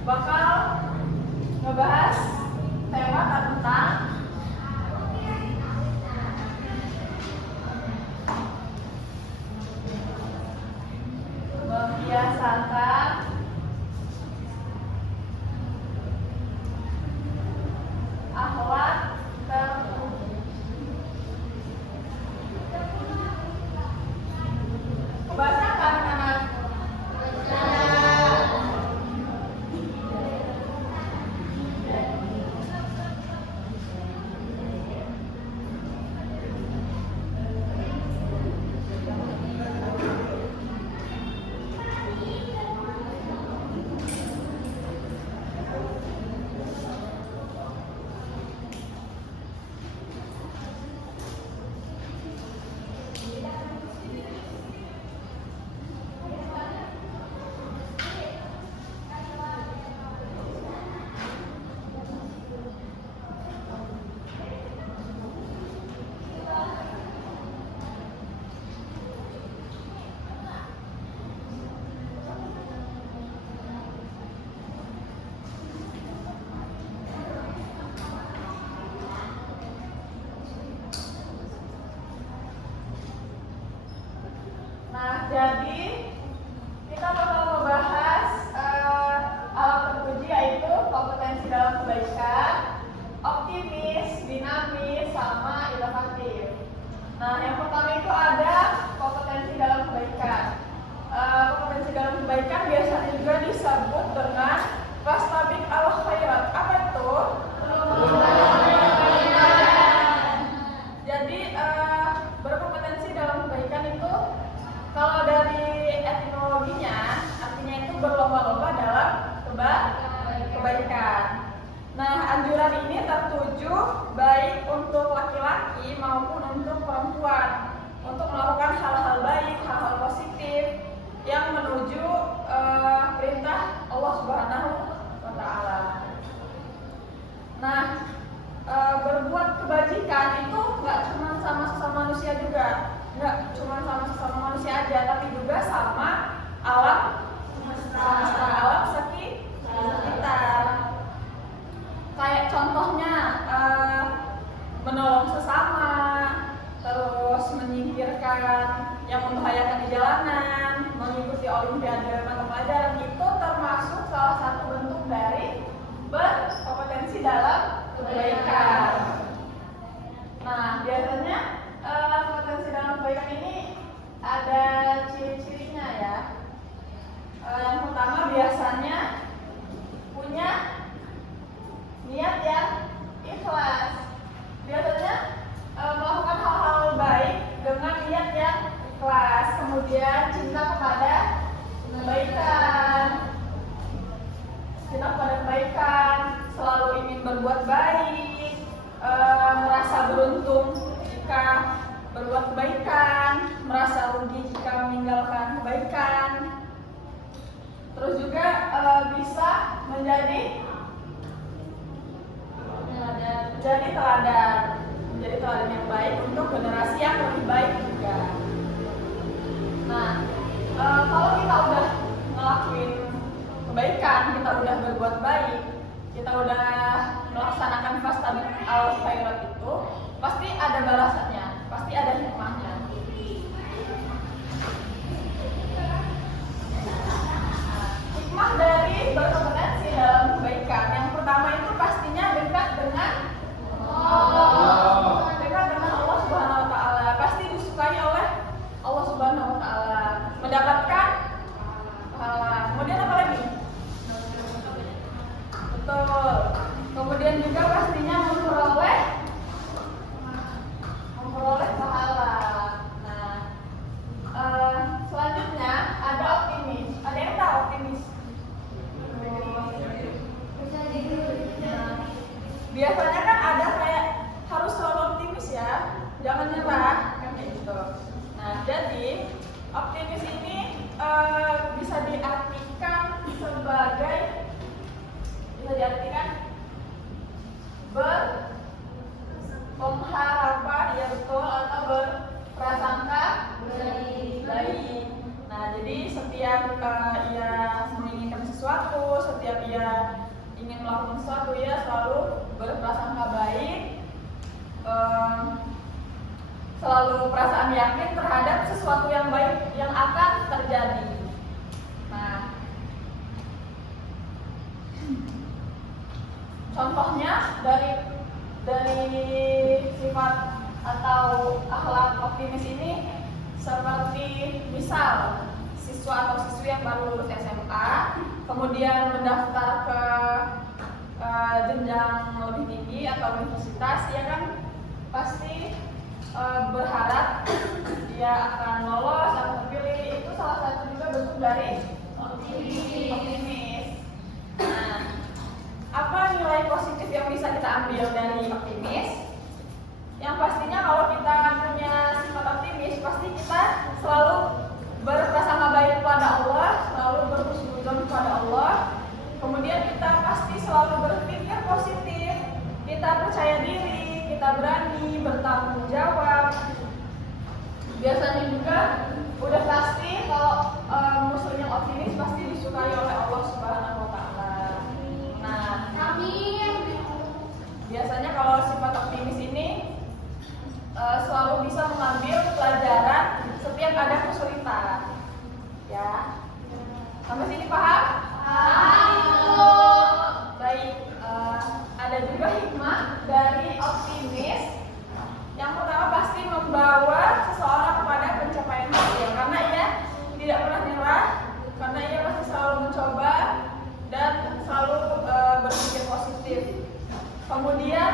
bakal ngebahas tema tentang membiasakan akhlak terpuji. Kebacakan anak. Nah, jadi kita bakal membahas alat terpuji, yaitu kompetensi dalam kebaikan, optimis, dinamis, sama inovatif. Nah, yang pertama itu ada kompetensi dalam kebaikan. Kompetensi dalam kebaikan biasanya juga disebut dengan fastabik al khairat. Apa itu? Jadi berkompetensi dalam kebaikan itu, kalau dari etimologinya, artinya itu berlomba-lomba dalam kebaikan. Nah, anjuran ini tertuju baik untuk laki-laki maupun untuk perempuan untuk melakukan hal-hal baik, hal-hal positif yang menuju perintah Allah Subhanahu wa Ta'ala. Nah, berbuat kebajikan itu nggak cuma sama sesama manusia juga. Nggak cuma sama sesama manusia aja, tapi juga sama alam semesta, alam sekitar. Kayak contohnya menolong sesama, terus menyingkirkan yang membahayakan di jalanan, mengikuti olimpiade mata pelajaran, itu termasuk salah satu bentuk dari berkompetensi dalam kebaikan. Nah, biasanya kompetensi dalam kebaikan ini ada ciri-cirinya ya. Yang pertama biasanya punya niat yang ikhlas. Biasanya melakukan hal-hal baik dengan niat yang ikhlas. Kemudian cinta kepada kebaikan. Cinta kepada kebaikan, selalu ingin berbuat baik, merasa beruntung jika berbuat kebaikan, merasa rugi jika meninggalkan kebaikan. Terus juga bisa menjadi teladan yang baik untuk generasi yang lebih baik juga. Nah, kalau kita udah ngelakuin kebaikan, kita udah berbuat baik, kita udah melaksanakan fastabik al khairat itu, pasti ada balasannya, pasti ada hikmahnya. Hikmah dari berkompetensi dalam kebaikan, yang pertama itu pastinya dekat dengan Allah, dekat dengan Allah Subhanahu wa Ta'ala, pasti disukai oleh Allah Subhanahu wa Ta'ala, mendapatkan pahala. Kemudian apa lagi? Betul. Kemudian juga pastinya memperoleh pahala. Nah, selanjutnya ada optimis. Ada yang tahu optimis? Biasanya kan ada kayak harus selalu optimis ya, jangan nyerah kan kayak gitu. Nah, jadi optimis ini melakukan sesuatu ia selalu berprasangka baik, selalu perasaan yakin terhadap sesuatu yang baik yang akan terjadi. Nah, contohnya dari sifat atau akhlak optimis ini seperti misal siswa atau siswi yang baru lulus SMA kemudian mendaftar ke jenjang lebih tinggi atau universitas, ya kan pasti berharap dia akan lolos atau terpilih. Itu salah satu juga bentuk dari optimis. Nah, apa nilai positif yang bisa kita ambil dari optimis? Yang pastinya kalau kita punya sifat optimis, pasti kita selalu berprasangka baik kepada Allah, selalu berhusnudzon kepada Allah. Kemudian kita pasti selalu berpikir positif, kita percaya diri, kita berani bertanggung jawab. Biasanya juga udah pasti kalau muslim yang optimis pasti disukai oleh Allah Subhanahu wa taala. Nah, biasanya kalau sifat optimis ini selalu bisa mengambil pelajaran setiap ada kesulitan. Ya. Sampai sini paham? Baik, ada juga hikmah dari optimis. Yang pertama pasti membawa seseorang kepada pencapaian hasil, karena ia tidak pernah nyerah, karena ia pasti selalu mencoba dan selalu berpikir positif. Kemudian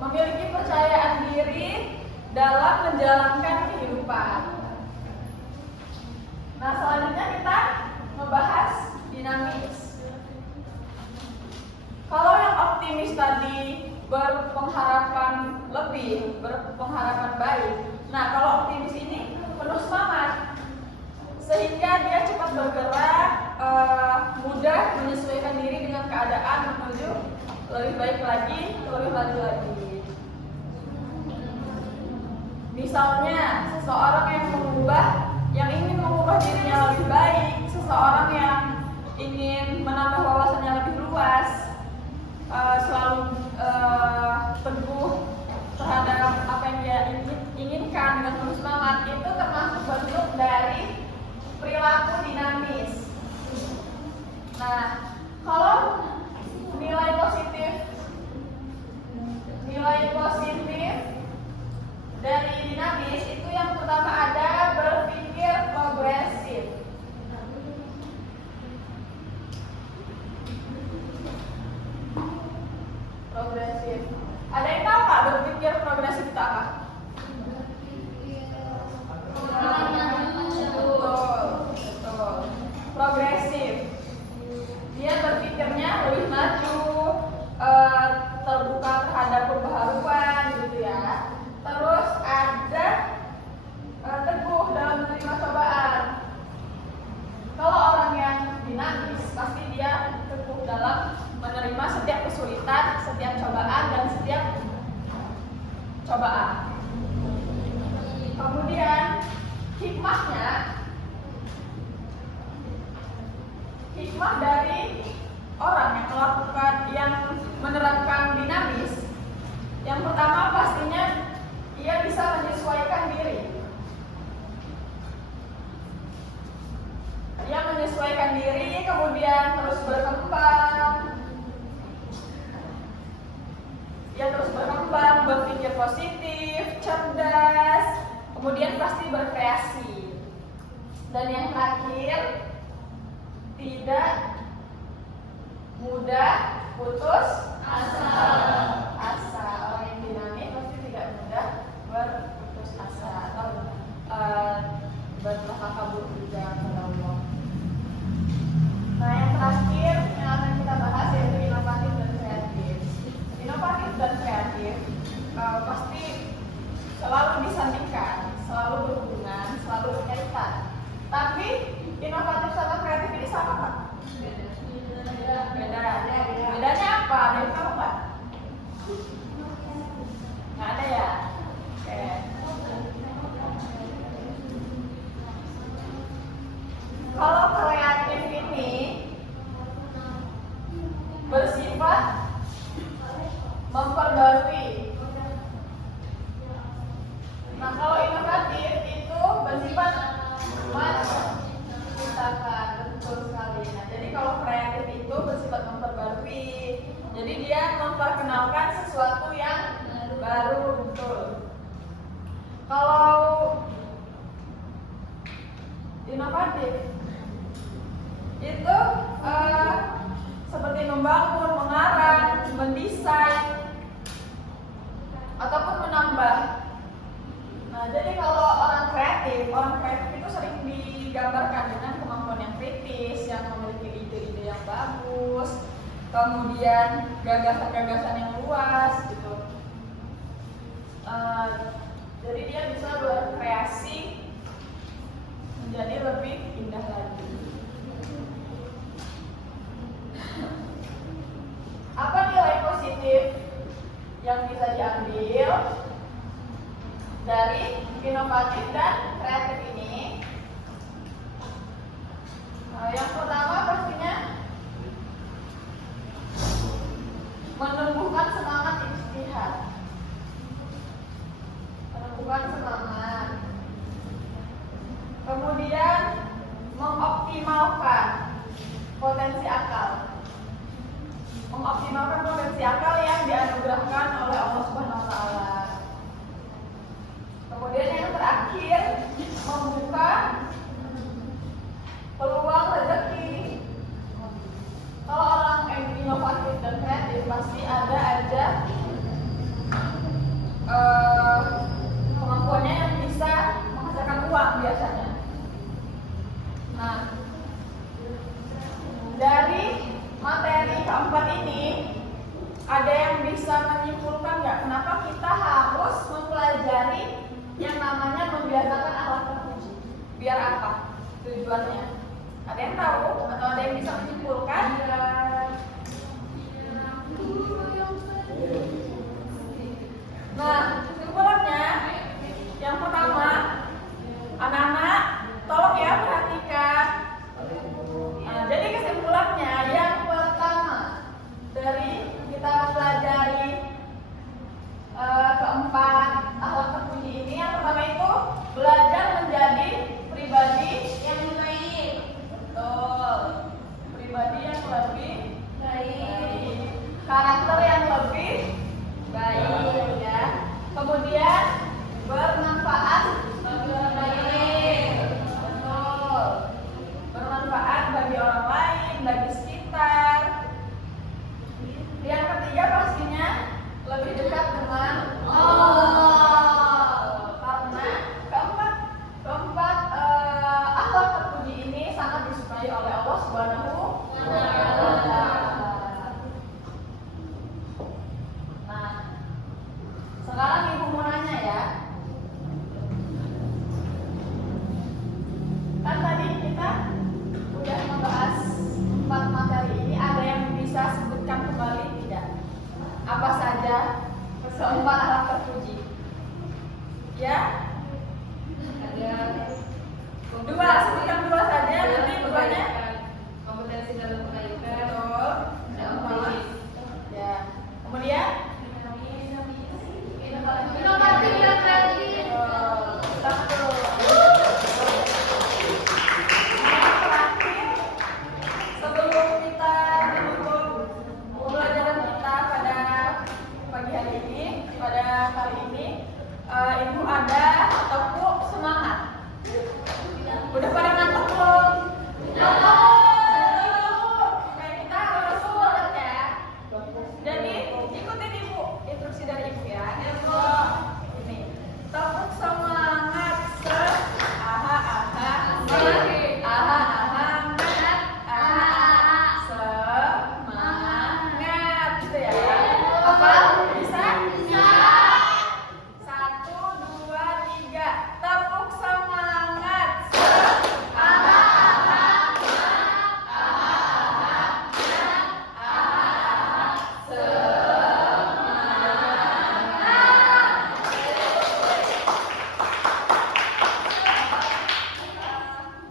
memiliki percayaan diri dalam menjalankan kehidupan. Nah, selanjutnya kita membahas dinamis. Kalau yang optimis tadi berpengharapan lebih, berpengharapan baik. Nah, kalau optimis ini penuh semangat, sehingga dia cepat bergerak, mudah menyesuaikan diri dengan keadaan menuju lebih baik lagi, lebih maju lagi. Misalnya, seseorang yang ingin mengubah dirinya lebih baik, seseorang yang ingin menambah wawasannya lebih luas, selalu teguh terhadap apa yang dia inginkan dengan penuh semangat, itu termasuk bentuk dari perilaku dinamis. Nah, kalau nilai positif dari dinamis itu yang pertama ada berpikir progresif. Ada yang tahu nggak berpikir progresif itu apa? Betul. Progresif. Dia berpikirnya lebih maju, terbuka terhadap pembaharuan, gitu ya. Terus ada teguh dalam menerima cobaan. Kalau orang yang dinamis, pasti dia teguh dalam menerima setiap kesulitan, setiap cobaan, dan setiap cobaan. Kemudian hikmah dari orang yang menerapkan dinamis, yang pertama pastinya ia bisa menyesuaikan diri. Ia menyesuaikan diri, kemudian terus berkembang. Ia terus berkembang, berpikir positif, cerdas, kemudian pasti berkreasi. Dan yang terakhir, tidak mudah putus asa. Orang yang dinamis pasti tidak mudah berputus asa atau berprasangka buruk juga kepada Allah. Nah, yang terakhir yang akan kita bahas yaitu inovatif dan kreatif. Inovatif dan kreatif pasti selalu disandingkan, selalu berhubungan, selalu berkaitan. Tapi inovatif sama kreatif ini sama nggak? Beda. Bedanya apa? Ada yang tahu nggak? digambarkan dengan kemampuan yang kritis, yang memiliki ide-ide yang bagus, kemudian gagasan-gagasan yang luas gitu. Jadi dia bisa berkreasi menjadi lebih indah lagi. Apa nilai positif yang bisa diambil dari inovatif dan kreatif ini? Yang pertama pastinya menumbuhkan semangat ijtihad. Menumbuhkan semangat. Kemudian mengoptimalkan potensi akal. Mengoptimalkan potensi akal yang dianugerahkan oleh Allah Subhanahu wa taala. Kemudian yang terakhir, membuka peluang rezeki. Kalau orang yang inovatif dan kreatif pasti ada aja kemampuannya yang bisa menghasilkan uang biasanya. Nah, dari materi keempat ini ada yang bisa menyimpulkan nggak kenapa kita harus mempelajari yang namanya membiasakan akhlak terpuji? Biar apa tujuannya? Ada yang tahu atau ada yang bisa menyimpulkan? Nah, kesimpulannya yang pertama, anak-anak tolong ya perhatikan. Jadi kesimpulannya yang pertama dari kita mempelajari keempat akhlak terpuji ini, yang pertama itu belajar menjadi pribadi yang baik. Betul. Pribadi yang lebih baik. Karakter yang lebih baik ya. Kemudian bermanfaat bagi orang lain. Betul. Bermanfaat bagi orang lain, bagi sekitar. Yang ketiga pastinya lebih dekat dengan Allah. Karena keempat akhlak terpuji ini sangat disukai oleh Allah Subhanahu wa taala. Nah, sekarang ibu mau nanya ya. Kan tadi kita udah membahas 4 materi ini, ada yang bisa sebutkan kembali tidak? Apa saja keempat akhlak terpuji? Ya? Ada Dua, sebutkan dua saja, nanti duanya. kompetensi dalam kebaikan. Betul. Ya. Kemudian Inovatif dan kreatif. Pertama dulu. Terakhir, sebelum kita menutup pembelajaran kita pada pagi hari ini, pada kali ini, ibu ada atau bu semangat? Udah pada ngantuk belum? Kayak kita harus semangat ya. Jadi ikutin ibu, instruksi dari ibu ya. Ini tepuk semangat aha aha semangat gitu ya. Apa bisa? 1, 2, 3 tepuk semangat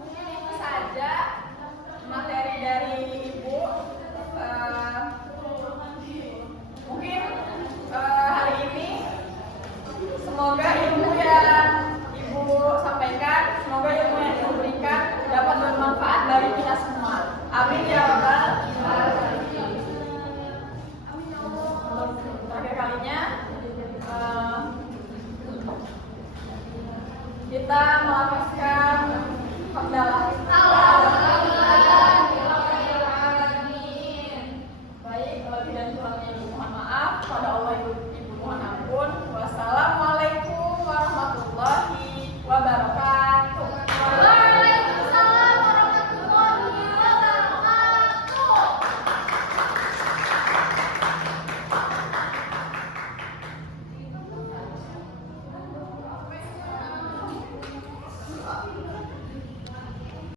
mungkin itu saja materi dari ibu. Mungkin hari ini semoga ilmu yang ibu sampaikan, semoga ilmu yang ibu berikan dapat bermanfaat bagi kita semua. Amin ya rabbal alamin. Untuk terakhir kalinya kita melafazkan hamdalah. Baik, lebih dan kurangnya ibu mohon maaf. Pada Allah ibu mohon ampun. Wassalam.